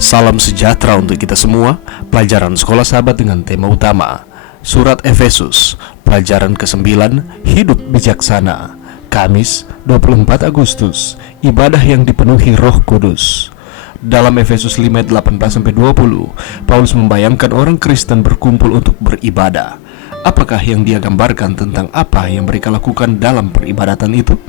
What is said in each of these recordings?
Salam sejahtera untuk kita semua. Pelajaran Sekolah Sahabat dengan tema utama Surat Efesus, pelajaran ke-9, Hidup Bijaksana. Kamis, 24 Agustus, ibadah yang dipenuhi Roh Kudus. Dalam Efesus 5 ayat 18-20, Paulus membayangkan orang Kristen berkumpul untuk beribadah. Apakah yang dia gambarkan tentang apa yang mereka lakukan dalam peribadatan itu?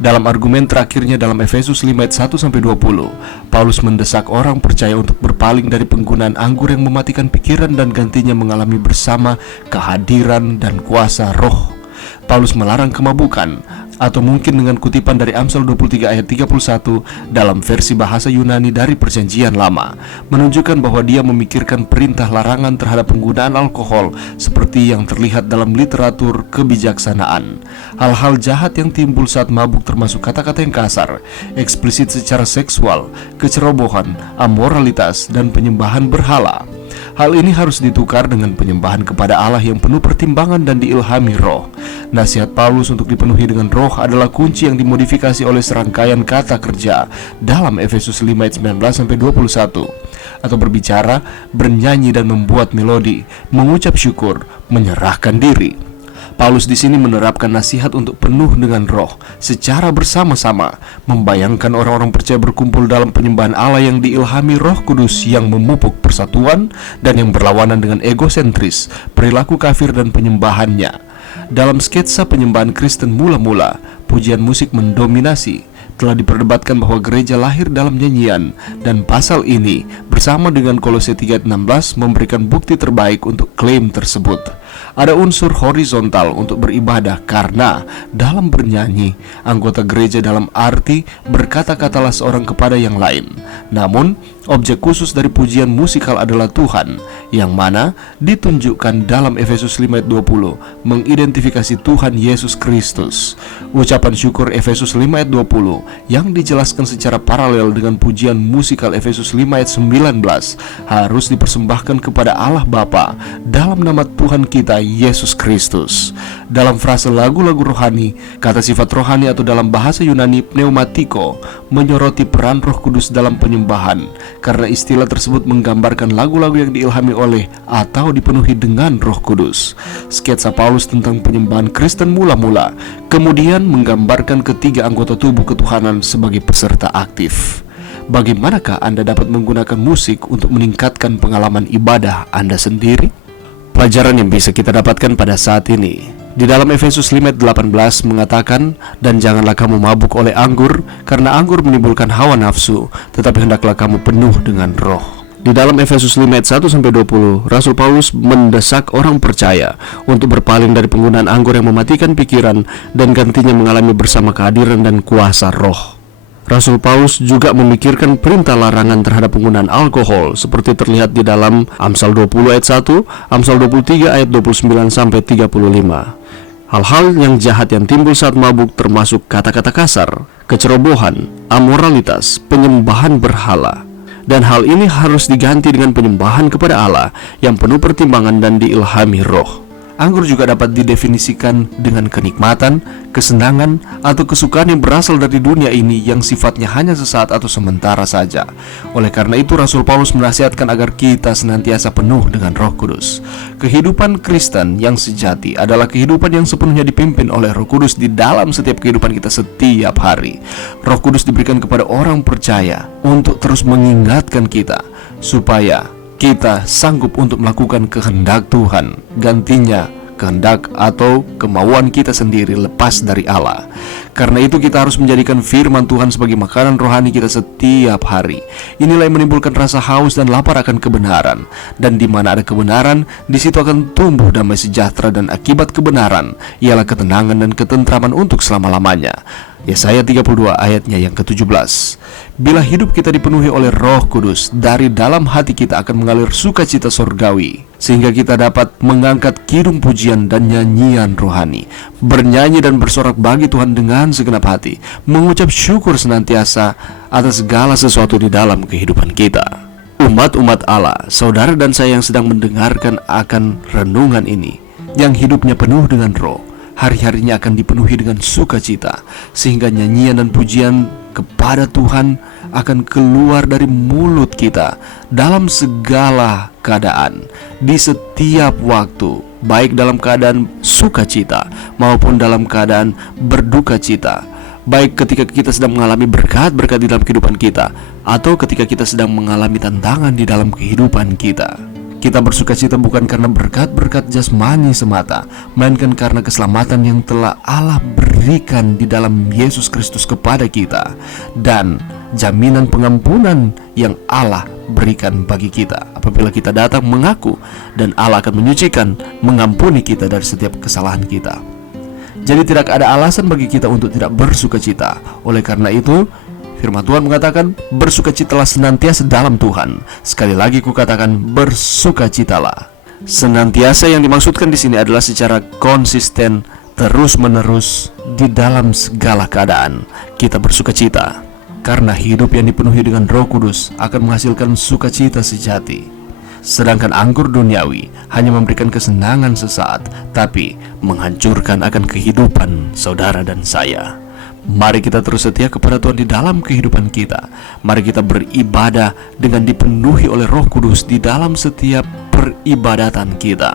Dalam argumen terakhirnya dalam Efesus 5 ayat 1-20, Paulus mendesak orang percaya untuk berpaling dari penggunaan anggur yang mematikan pikiran dan gantinya mengalami bersama kehadiran dan kuasa Roh. Paulus melarang kemabukan, atau mungkin dengan kutipan dari Amsal 23 ayat 31 dalam versi bahasa Yunani dari Perjanjian Lama, menunjukkan bahwa dia memikirkan perintah larangan terhadap penggunaan alkohol seperti yang terlihat dalam literatur kebijaksanaan. Hal-hal jahat yang timbul saat mabuk termasuk kata-kata yang kasar, eksplisit secara seksual, kecerobohan, amoralitas, dan penyembahan berhala. Hal ini harus ditukar dengan penyembahan kepada Allah yang penuh pertimbangan dan diilhami Roh. Nasihat Paulus untuk dipenuhi dengan Roh adalah kunci yang dimodifikasi oleh serangkaian kata kerja dalam Efesus 5 ayat 19-21, atau berbicara, bernyanyi dan membuat melodi, mengucap syukur, menyerahkan diri. Paulus di sini menerapkan nasihat untuk penuh dengan Roh secara bersama-sama, membayangkan orang-orang percaya berkumpul dalam penyembahan Allah yang diilhami Roh Kudus yang memupuk persatuan dan yang berlawanan dengan egosentris, perilaku kafir dan penyembahannya. Dalam sketsa penyembahan Kristen mula-mula, pujian musik mendominasi. Telah diperdebatkan bahwa gereja lahir dalam nyanyian, dan pasal ini bersama dengan Kolose 3:16 memberikan bukti terbaik untuk klaim tersebut. Ada unsur horizontal untuk beribadah karena dalam bernyanyi, anggota gereja dalam arti berkata-katalah seorang kepada yang lain. Namun, objek khusus dari pujian musikal adalah Tuhan, yang mana ditunjukkan dalam Efesus 5 ayat 20, mengidentifikasi Tuhan Yesus Kristus. Ucapan syukur Efesus 5 ayat 20 yang dijelaskan secara paralel dengan pujian musikal Efesus 5 ayat 19 harus dipersembahkan kepada Allah Bapa dalam nama Tuhan kita Yesus Kristus. Dalam frase lagu-lagu rohani, kata sifat rohani atau dalam bahasa Yunani pneumatiko menyoroti peran Roh Kudus dalam penyembahan, karena istilah tersebut menggambarkan lagu-lagu yang diilhami oleh atau dipenuhi dengan Roh Kudus. Sketsa Paulus tentang penyembahan Kristen mula-mula kemudian menggambarkan ketiga anggota tubuh ketuhanan sebagai peserta aktif. Bagaimanakah Anda dapat menggunakan musik untuk meningkatkan pengalaman ibadah Anda sendiri? Pelajaran yang bisa kita dapatkan pada saat ini di dalam Efesus 5 ayat 18 mengatakan, dan janganlah kamu mabuk oleh anggur, karena anggur menimbulkan hawa nafsu, tetapi hendaklah kamu penuh dengan Roh. Di dalam Efesus 5 ayat 1-20, Rasul Paulus mendesak orang percaya untuk berpaling dari penggunaan anggur yang mematikan pikiran dan gantinya mengalami bersama kehadiran dan kuasa Roh. Rasul Paulus juga memikirkan perintah larangan terhadap penggunaan alkohol seperti terlihat di dalam Amsal 20 ayat 1, Amsal 23 ayat 29-35. Hal-hal yang jahat yang timbul saat mabuk termasuk kata-kata kasar, kecerobohan, amoralitas, penyembahan berhala. Dan hal ini harus diganti dengan penyembahan kepada Allah yang penuh pertimbangan dan diilhami Roh. Anggur juga dapat didefinisikan dengan kenikmatan, kesenangan, atau kesukaan yang berasal dari dunia ini yang sifatnya hanya sesaat atau sementara saja. Oleh karena itu, Rasul Paulus menasihatkan agar kita senantiasa penuh dengan Roh Kudus. Kehidupan Kristen yang sejati adalah kehidupan yang sepenuhnya dipimpin oleh Roh Kudus di dalam setiap kehidupan kita setiap hari. Roh Kudus diberikan kepada orang percaya untuk terus mengingatkan kita supaya kita sanggup untuk melakukan kehendak Tuhan, gantinya kehendak atau kemauan kita sendiri lepas dari Allah. Karena itu kita harus menjadikan firman Tuhan sebagai makanan rohani kita setiap hari. Inilah yang menimbulkan rasa haus dan lapar akan kebenaran. Dan di mana ada kebenaran, di situ akan tumbuh damai sejahtera, dan akibat kebenaran ialah ketenangan dan ketentraman untuk selama-lamanya. Yesaya 32 ayatnya yang ke-17. Bila hidup kita dipenuhi oleh Roh Kudus, dari dalam hati kita akan mengalir sukacita surgawi, sehingga kita dapat mengangkat kidung pujian dan nyanyian rohani, bernyanyi dan bersorak bagi Tuhan dengan segenap hati, mengucap syukur senantiasa atas segala sesuatu di dalam kehidupan kita. Umat-umat Allah, saudara dan saya yang sedang mendengarkan akan renungan ini, yang hidupnya penuh dengan Roh, hari-harinya akan dipenuhi dengan sukacita, sehingga nyanyian dan pujian kepada Tuhan akan keluar dari mulut kita dalam segala keadaan, di setiap waktu, baik dalam keadaan sukacita maupun dalam keadaan berduka cita, baik ketika kita sedang mengalami berkat-berkat di dalam kehidupan kita, atau ketika kita sedang mengalami tantangan di dalam kehidupan kita. Kita bersukacita bukan karena berkat-berkat jasmani semata, melainkan karena keselamatan yang telah Allah berikan di dalam Yesus Kristus kepada kita, dan jaminan pengampunan yang Allah berikan bagi kita apabila kita datang mengaku, dan Allah akan menyucikan, mengampuni kita dari setiap kesalahan kita. Jadi tidak ada alasan bagi kita untuk tidak bersukacita. Oleh karena itu, firman Tuhan mengatakan, bersukacitalah senantiasa dalam Tuhan. Sekali lagi kukatakan, bersukacitalah. Senantiasa yang dimaksudkan di sini adalah secara konsisten, terus-menerus, di dalam segala keadaan kita bersukacita. Karena hidup yang dipenuhi dengan Roh Kudus akan menghasilkan sukacita sejati. Sedangkan anggur duniawi hanya memberikan kesenangan sesaat, tapi menghancurkan akan kehidupan saudara dan saya. Mari kita terus setia kepada Tuhan di dalam kehidupan kita. Mari kita beribadah dengan dipenuhi oleh Roh Kudus di dalam setiap peribadatan kita.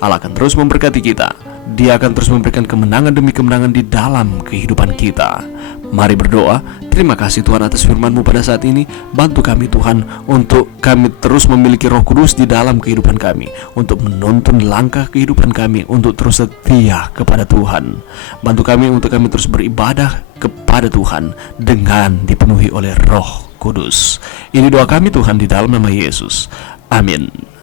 Allah akan terus memberkati kita. Dia akan terus memberikan kemenangan demi kemenangan di dalam kehidupan kita. Mari berdoa. Terima kasih Tuhan atas firman-Mu pada saat ini. Bantu kami Tuhan untuk kami terus memiliki Roh Kudus di dalam kehidupan kami, untuk menuntun langkah kehidupan kami untuk terus setia kepada Tuhan. Bantu kami untuk kami terus beribadah kepada Tuhan dengan dipenuhi oleh Roh Kudus. Ini doa kami Tuhan di dalam nama Yesus. Amin.